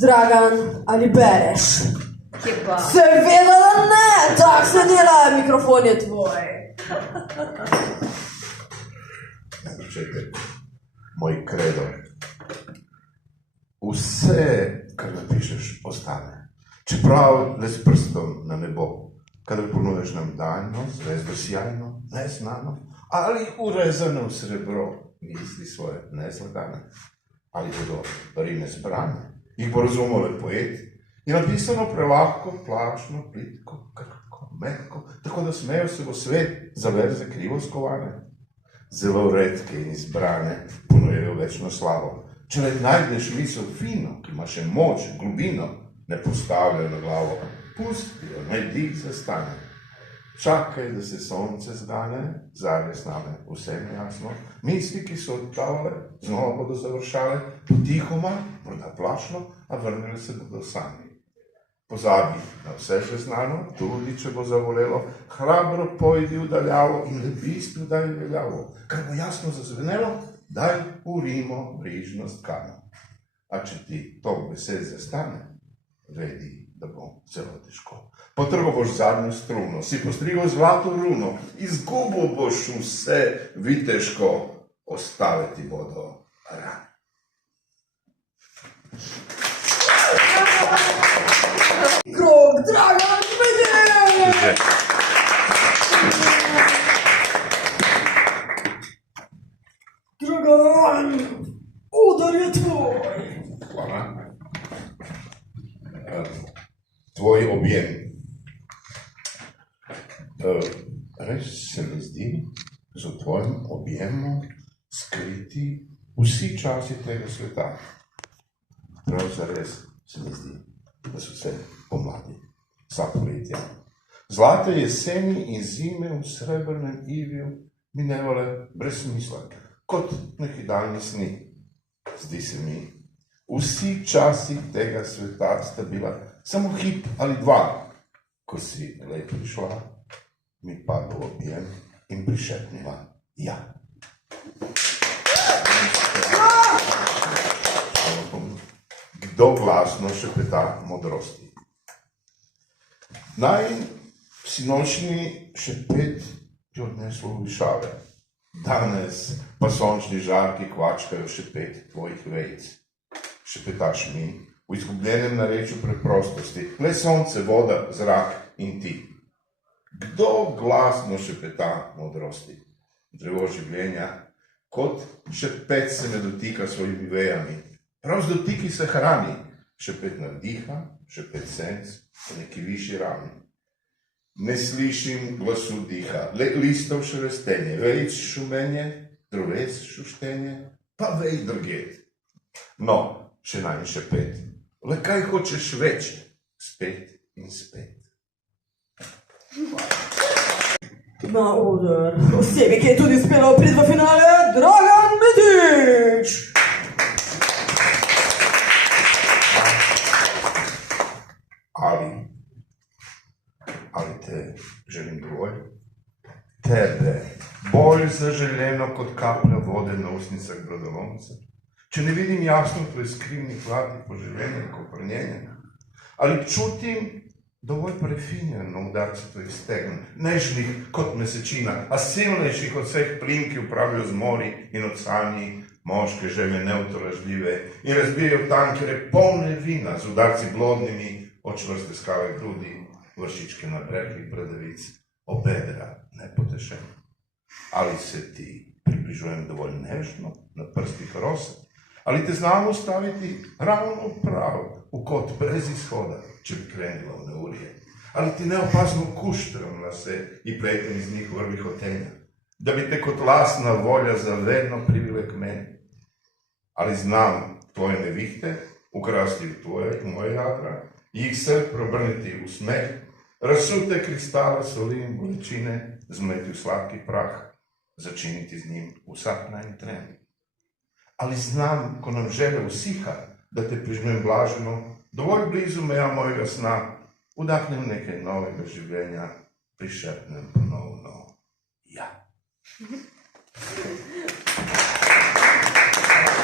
Dragan, ali bereš? Kje pa? Seveda da ne, tak se dela, mikrofon je tvoj. Začetek, moj kredo. Vse, kar napišeš, ostane. Čeprav le s prstom na nebo, kadar ponujaš nam daljno, zvezdo sjajno, neznano, ali urezano v srebro, misli svoje nezlagane, ali bodo rine zbrane, jih bo razumel poet, je napisano prelahko, plašno, plitko, krhko, mehko, tako da smejo se bo svet za verze krivo skovane. Zelo redke in izbrane ponujejo večno slavo. Če le najdeš misel fino, ki ima še moč, globino, ne postavljajo na glavo, pustijo, naj dih zastane. Čakaj, da se sonce zgane, zarje sname, vsem jasno. Misli, ki so odplavale, znova bodo završale, potihoma, morda plašno, a vrnili se bodo sami. Pozabi na vse že znano, tudi če bo zavolelo, hrabro pojdi v daljavo in le bistvu daj veljavo. Kar bo jasno zazvenelo, daj urimo brižnost kano. A če ti to besed zastane, vedi, da bo zelo težko. Potrgal boš zadnjo struno, si postrigal zlato runo, izgubil boš vse viteško, ostale ti bodo rane. Krog, Dragan, Medić! Dragan, udar je tvoj! Hvala. Tvoj objem. Res se mi zdi, z tvojim objemom skriti vsi časi tega sveta. Prav zares se mi zdi, da so se pomladi, vsa poletja. Zlate jeseni in zime v srebrnem ivju minevale brez smisla, kot neki daljni sni. Zdi se mi, vsi časi tega sveta sta bila samo hip ali dva. Ko si le prišla, mi padlo v objem in prišepnila ja. Kdo glasno šepeta modrosti. Najin sinočni šepet je odneslo v višave. Danes pa sončni žarki kvačkajo šepet tvojih vejic. Šepetaš mi v izgubljenem narečju preprostosti, le sonce, voda, zrak in ti. Kdo glasno šepeta modrosti? Drevo življenja, kot šepet se ne dotika svojimi vejami. Prav z dotiki se hrani, šepet navdiha, šepet senc, po neki višji ravni. Ne slišim glasu diha, le listov šelestenje, vejic šumenje, dreves šuštenje, pa vej drget. No, še najn šepet, le kaj hočeš več, spet in spet. Na oder osebi, ki je tudi uspela priti v finale, Dragan Medić! Ali te želim dovolj? Tebe, bolj zaželeno kot kaplja vode na usnicah brodolomca. Če ne vidim jasno tvoj skrivnih hladnih poživljenja in koprnjenja, ali čutim dovolj prefinjeno udarce tvojih stegen, nežnih kot mesečina, a silnejših od vseh plin, ki upravijo z mori in oceani, moške želje neutolažljive in razbijajo tankere polne vina z udarci blodnimi od čvrste skale grudi, vršičke na brehlih bradavic, obedra nepotešenja. Ali se ti približujem dovolj nežno na prstih rose? Ali te znamo ustaviti ravno prav, v kot brez izhoda, če bi krenilo v neurje? Ali ti neopazno kuštram lase i pletem iz njih vrlih hotenja, da bi te kot lastna volja zavedno privile k meni? Ali znam tvoje nevihte ukrasti v tvoje in moje jadra, jih se preobrniti v smeh, razsute kristale soli in bolečine, zmleti v sladki prah, začiniti z njim vsak najn tren. Ali znam, ko nam želja usiha, da te prižmem blaženo, dovolj blizu meja mojega sna, vdahnem nekaj novega življenja, prišepnem ponovno ja.